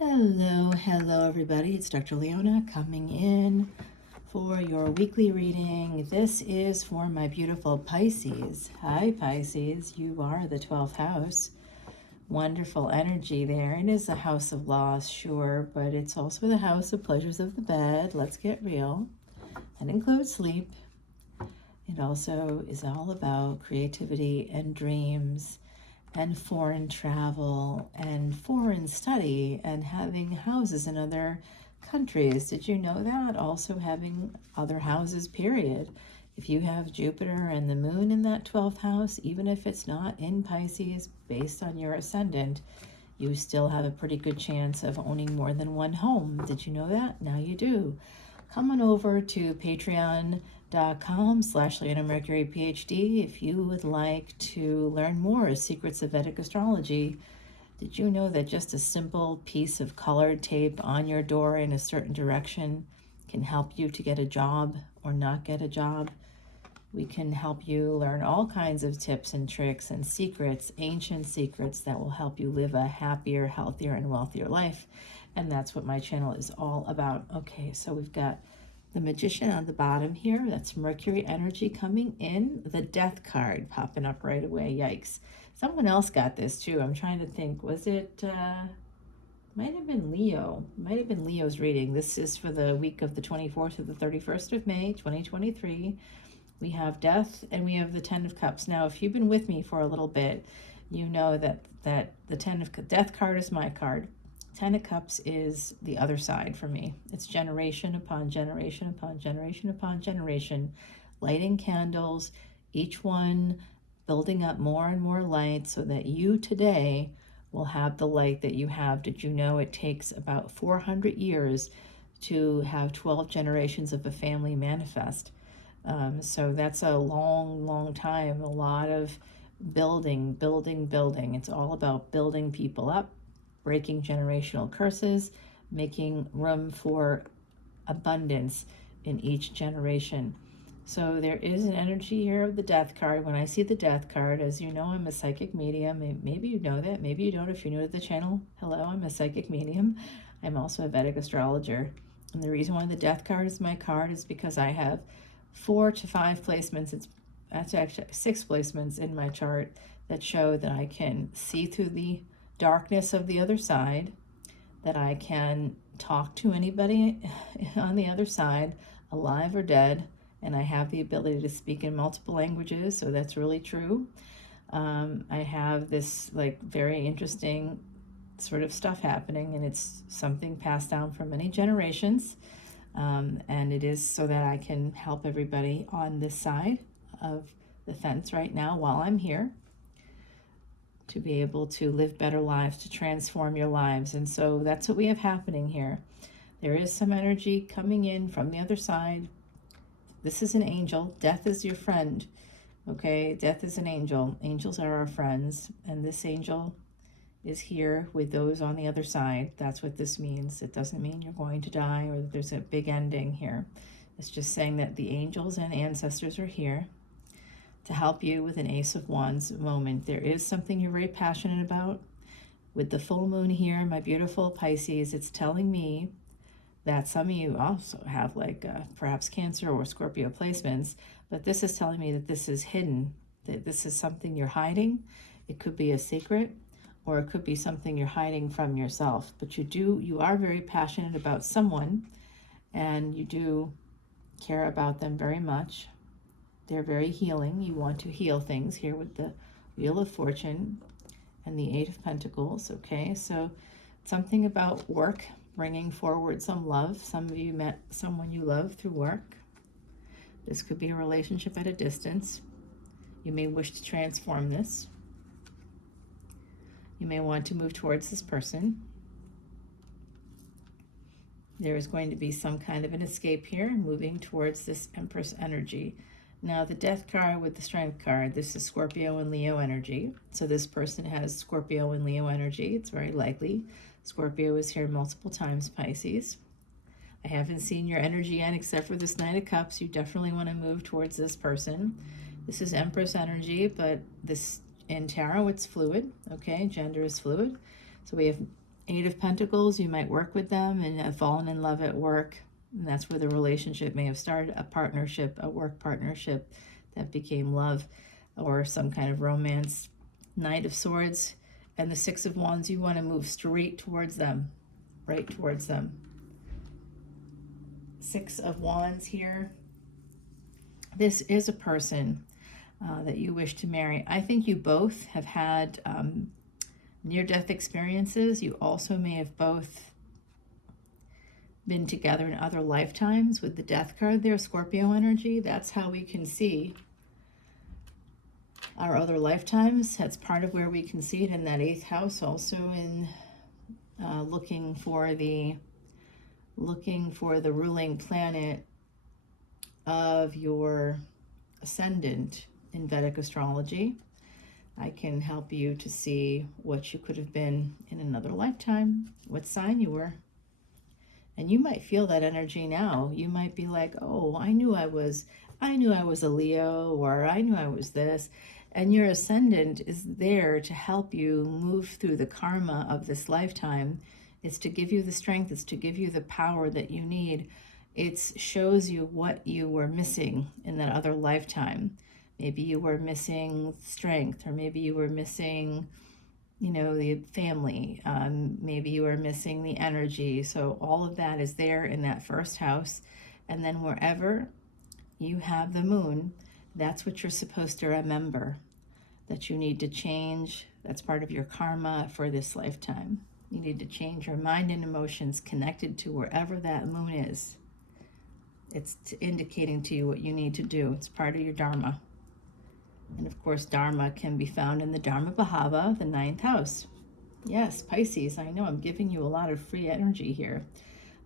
Hello everybody. It's Dr. Leona coming in for your weekly reading. This is for my beautiful Pisces. Hi Pisces, you are the 12th house. Wonderful energy there. It is a house of loss, sure, but it's also the house of pleasures of the bed. Let's get real. That includes sleep. It also is all about creativity and dreams and foreign travel and foreign study and having houses in other countries. Did you know that? Also having other houses, period. If you have Jupiter and the moon in that 12th house, even if it's not in Pisces, based on your ascendant, you still have a pretty good chance of owning more than one home. Did you know that? Now you do. Come on over to patreon.com/leonamercuryphd if you would like to learn more secrets of Vedic astrology. Did you know that just a simple piece of colored tape on your door in a certain direction can help you to get a job or not get a job? We can help you learn all kinds of tips and tricks and secrets, ancient secrets that will help you live a happier, healthier, and wealthier life. And that's what my channel is all about. Okay, so we've got the Magician on the bottom here. That's Mercury energy coming in. The Death card popping up right away. Yikes. Someone else got this too. I'm trying to think. Was it, might have been Leo. Might have been Leo's reading. This is for the week of the 24th to the 31st of May, 2023. We have Death and we have the Ten of Cups. Now, if you've been with me for a little bit, you know that the Death card is my card. Ten of Cups is the other side for me. It's generation upon generation upon generation upon generation, lighting candles, each one building up more and more light so that you today will have the light that you have. Did you know it takes about 400 years to have 12 generations of a family manifest? So that's a long time, a lot of building. It's all about building people up, breaking generational curses, making room for abundance in each generation. So there is an energy here of the Death card. When I see the Death card, as you know, I'm a psychic medium. Maybe you know that, maybe you don't. If you're new to the channel, hello, I'm a psychic medium. I'm also a Vedic astrologer. And the reason why the Death card is my card is because I have 4 to 5 placements. That's actually 6 placements in my chart that show that I can see through the darkness of the other side, that I can talk to anybody on the other side, alive or dead, and I have the ability to speak in multiple languages, so that's really true. I have this like very interesting sort of stuff happening, and it's something passed down from many generations, and it is so that I can help everybody on this side of the fence right now while I'm here, to be able to live better lives, to transform your lives. And so that's what we have happening here. There is some energy coming in from the other side. This is an angel. Death is your friend. Okay, Death is an angel. Angels are our friends, and this angel is here with those on the other side. That's what this means. It doesn't mean you're going to die or that there's a big ending here. It's just saying that the angels and ancestors are here to help you with an Ace of Wands moment. There is something you're very passionate about. With the full moon here, my beautiful Pisces, it's telling me that some of you also have like perhaps Cancer or Scorpio placements, but this is telling me that this is hidden, that this is something you're hiding. It could be a secret, or it could be something you're hiding from yourself, but you are very passionate about someone, and you do care about them very much. They're very healing. You want to heal things here with the Wheel of Fortune and the Eight of Pentacles. Okay, so something about work, bringing forward some love. Some of you met someone you love through work. This could be a relationship at a distance. You may wish to transform this. You may want to move towards this person. There is going to be some kind of an escape here, moving towards this Empress energy. Now, the Death card with the Strength card, this is Scorpio and Leo energy. So this person has Scorpio and Leo energy. It's very likely. Scorpio is here multiple times, Pisces. I haven't seen your energy yet except for this Knight of Cups. You definitely want to move towards this person. This is Empress energy, but this in tarot, it's fluid. Okay, gender is fluid. So we have Eight of Pentacles, you might work with them and have fallen in love at work. And that's where the relationship may have started, a partnership, a work partnership that became love or some kind of romance. Knight of Swords and the Six of Wands, you want to move straight towards them, right towards them. Six of Wands here. This is a person that you wish to marry. I think you both have had near-death experiences. You also may have both been together in other lifetimes. With the Death card there, Scorpio energy, that's how we can see our other lifetimes. That's part of where we can see it in that 8th house, also in looking for the ruling planet of your ascendant in Vedic astrology. I can help you to see what you could have been in another lifetime, what sign you were. And you might feel that energy now. You might be like, oh, I knew I was a Leo, or I knew I was this. And your ascendant is there to help you move through the karma of this lifetime. It's to give you the strength. It's to give you the power that you need. It shows you what you were missing in that other lifetime. Maybe you were missing strength, or maybe you were missing, the family. Maybe you were missing the energy. So all of that is there in that first house. And then wherever you have the moon, that's what you're supposed to remember, that you need to change. That's part of your karma for this lifetime. You need to change your mind and emotions connected to wherever that moon is. It's indicating to you what you need to do. It's part of your dharma. And of course, dharma can be found in the Dharma Bhava, the 9th house. Yes, Pisces, I know I'm giving you a lot of free energy here.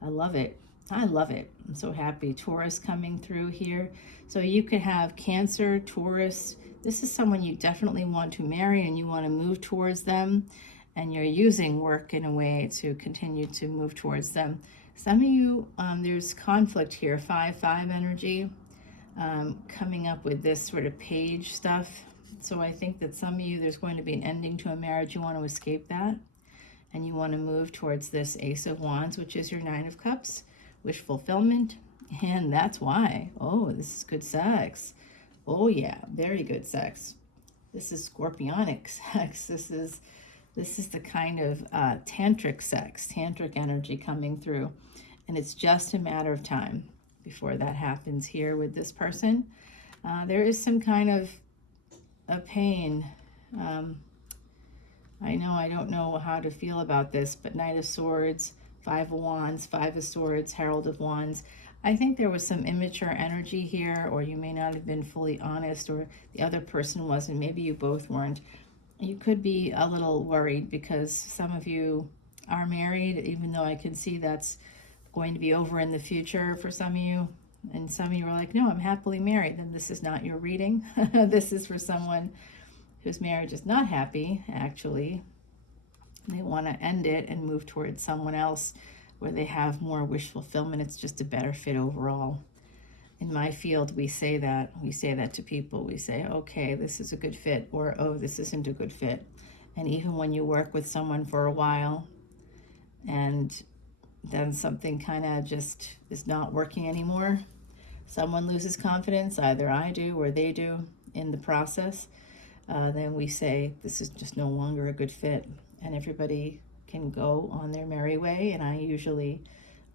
I love it. I love it. I'm so happy. Taurus coming through here. So you could have Cancer, Taurus. This is someone you definitely want to marry and you want to move towards them. And you're using work in a way to continue to move towards them. Some of you, there's conflict here, 5-5 energy, coming up with this sort of page stuff. So I think that some of you, there's going to be an ending to a marriage. You want to escape that. And you want to move towards this Ace of Wands, which is your 9 of Cups, wish fulfillment. And that's why. Oh, this is good sex. Oh yeah, very good sex. This is scorpionic sex. This is the kind of tantric sex, tantric energy coming through. And it's just a matter of time before that happens here with this person. There is some kind of a pain. I know I don't know how to feel about this, but Knight of Swords, 5 of Wands, 5 of Swords, Herald of Wands. I think there was some immature energy here, or you may not have been fully honest, or the other person wasn't. Maybe you both weren't. You could be a little worried because some of you are married, even though I can see that's going to be over in the future for some of you. And some of you are like, no, I'm happily married. Then this is not your reading. This is for someone whose marriage is not happy, actually. They want to end it and move towards someone else where they have more wish fulfillment. It's just a better fit overall. In my field, we say that. We say that to people. We say, okay, this is a good fit, or, oh, this isn't a good fit. And even when you work with someone for a while and then something kind of just is not working anymore, someone loses confidence, either I do or they do in the process, then we say, this is just no longer a good fit. And everybody can go on their merry way. And I usually,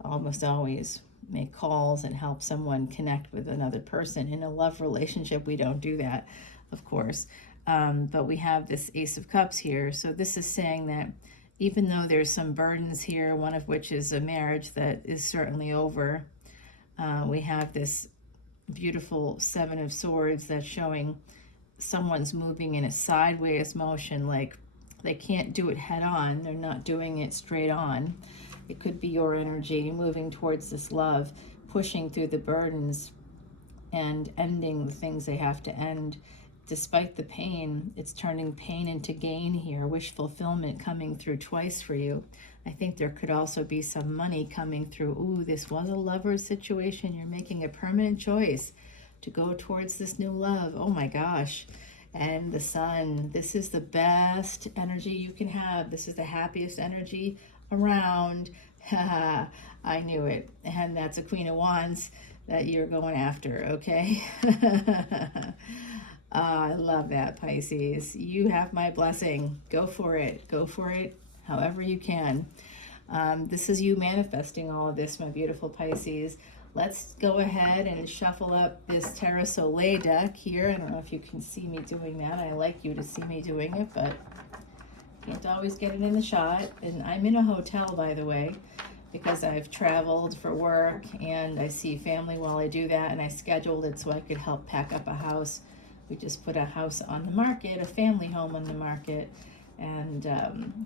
almost always, make calls and help someone connect with another person. In a love relationship, we don't do that, of course. But we have this Ace of Cups here. So this is saying that even though there's some burdens here, one of which is a marriage that is certainly over, we have this beautiful 7 of Swords that's showing someone's moving in a sideways motion, like they can't do it head on. They're not doing it straight on. It could be your energy moving towards this love, pushing through the burdens and ending the things they have to end. Despite the pain, it's turning pain into gain here. Wish fulfillment coming through twice for you. I think there could also be some money coming through. Ooh, this was a lover's situation. You're making a permanent choice to go towards this new love. Oh my gosh. And the Sun, this is the best energy you can have. This is the happiest energy around. I knew it. And that's a Queen of Wands that you're going after, okay? I love that, Pisces. You have my blessing. Go for it. Go for it however you can. This is you manifesting all of this, my beautiful Pisces. Let's go ahead and shuffle up this Terra Soleil deck here. I don't know if you can see me doing that. I like you to see me doing it, but can't always get it in the shot. And I'm in a hotel, by the way, because I've traveled for work and I see family while I do that, and I scheduled it so I could help pack up a house. We just put a house on the market, a family home on the market. And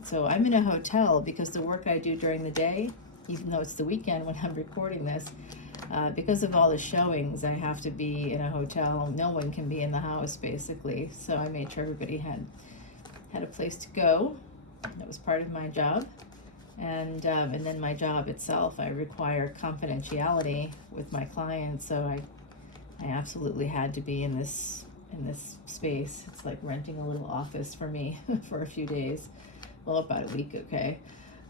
so I'm in a hotel because the work I do during the day, even though it's the weekend when I'm recording this, because of all the showings, I have to be in a hotel. No one can be in the house, basically. So I made sure everybody had a place to go. That was part of my job. And then my job itself, I require confidentiality with my clients. So I absolutely had to be in this space. It's like renting a little office for me for a few days. Well, about a week, okay.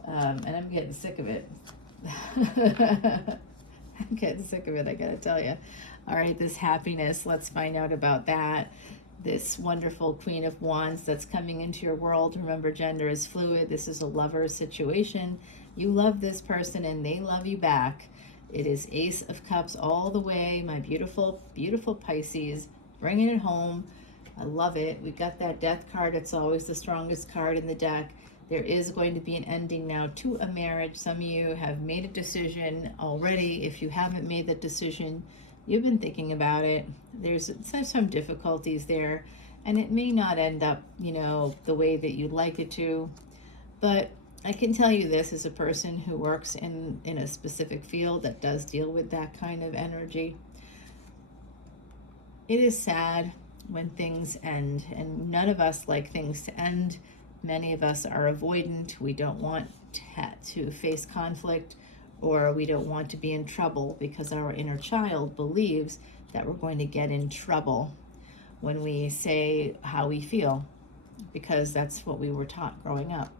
And I'm getting sick of it. I'm getting sick of it, I gotta tell you. All right, this happiness, let's find out about that. This wonderful Queen of Wands that's coming into your world. Remember, gender is fluid. This is a lover situation. You love this person and they love you back. It is Ace of Cups all the way, my beautiful, beautiful Pisces. Bringing it home. I love it. We got that Death card. It's always the strongest card in the deck. There is going to be an ending now to a marriage. Some of you have made a decision already. If you haven't made that decision, you've been thinking about it. There's some difficulties there, and it may not end up, the way that you'd like it to. But I can tell you this as a person who works in a specific field that does deal with that kind of energy. It is sad when things end, and none of us like things to end. Many of us are avoidant. We don't want to face conflict, or we don't want to be in trouble because our inner child believes that we're going to get in trouble when we say how we feel, because that's what we were taught growing up.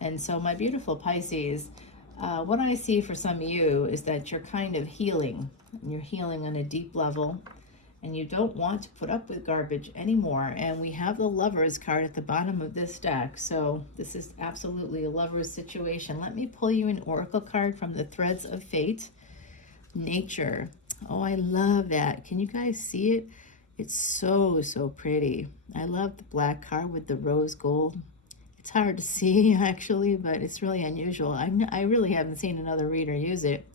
And so, my beautiful Pisces, what I see for some of you is that you're kind of healing, and you're healing on a deep level, and you don't want to put up with garbage anymore. And we have the Lovers card at the bottom of this deck. So this is absolutely a Lovers situation. Let me pull you an oracle card from the Threads of Fate. Nature. Oh, I love that. Can you guys see it? It's so, so pretty. I love the black card with the rose gold. It's hard to see, actually, but it's really unusual. I really haven't seen another reader use it.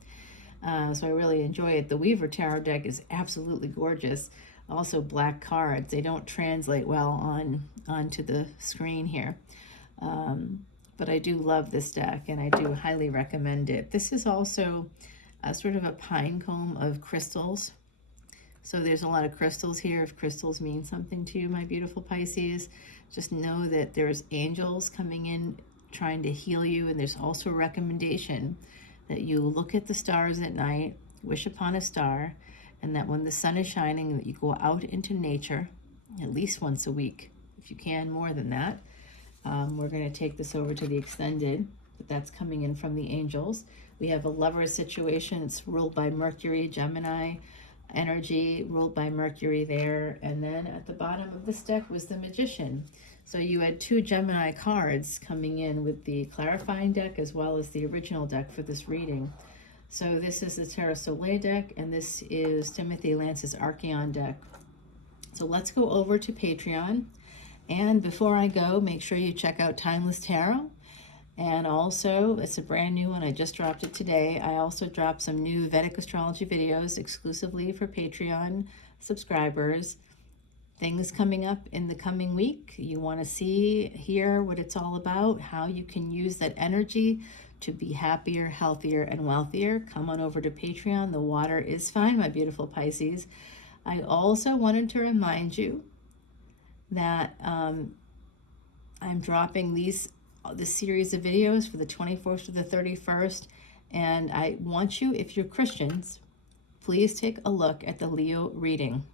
So I really enjoy it. The Weaver Tarot deck is absolutely gorgeous. Also, black cards. They don't translate well onto the screen here. But I do love this deck, and I do highly recommend it. This is also sort of a pine cone of crystals. So there's a lot of crystals here. If crystals mean something to you, my beautiful Pisces, just know that there's angels coming in trying to heal you. And there's also a recommendation that you look at the stars at night, wish upon a star, and that when the sun is shining, that you go out into nature at least once a week, if you can, more than that. We're going to take this over to the extended, but that's coming in from the angels. We have a lover situation. It's ruled by Mercury, Gemini energy, ruled by Mercury there. And then at the bottom of this deck was the Magician. So you had two Gemini cards coming in with the clarifying deck as well as the original deck for this reading. So this is the Terra Soleil deck, and this is Timothy Lance's Archeon deck. So let's go over to Patreon. And before I go, make sure you check out Timeless Tarot. And also, it's a brand new one. I just dropped it today. I also dropped some new Vedic Astrology videos exclusively for Patreon subscribers. Things coming up in the coming week. You want to hear what it's all about, how you can use that energy to be happier, healthier, and wealthier. Come on over to Patreon. The water is fine, my beautiful Pisces. I also wanted to remind you that I'm dropping this series of videos for the 24th to the 31st. And I want you, if you're Christians, please take a look at the Leo reading.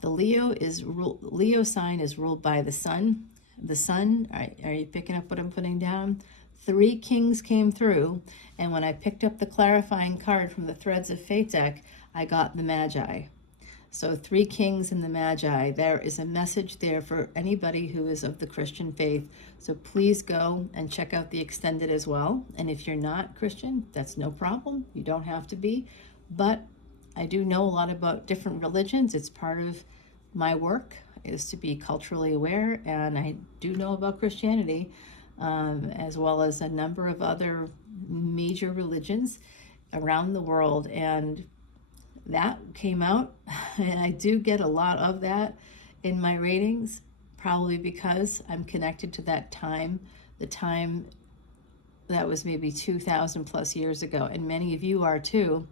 The Leo sign is ruled by the sun. The sun, are you picking up what I'm putting down? 3 kings came through, and when I picked up the clarifying card from the Threads of Fate deck, I got the Magi. So 3 kings and the Magi. There is a message there for anybody who is of the Christian faith. So please go and check out the extended as well. And if you're not Christian, that's no problem. You don't have to be. But I do know a lot about different religions. It's part of my work is to be culturally aware. And I do know about Christianity, as well as a number of other major religions around the world. And that came out, and I do get a lot of that in my readings, probably because I'm connected to that time, the time that was maybe 2,000 plus years ago, and many of you are too.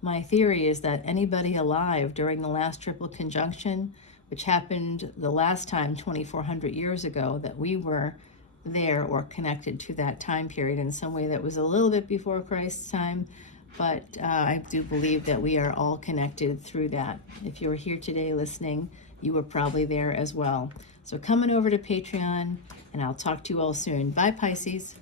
My theory is that anybody alive during the last triple conjunction, which happened the last time 2,400 years ago, that we were there or connected to that time period in some way that was a little bit before Christ's time. But I do believe that we are all connected through that. If you're here today listening, you were probably there as well. So coming over to Patreon, and I'll talk to you all soon. Bye, Pisces.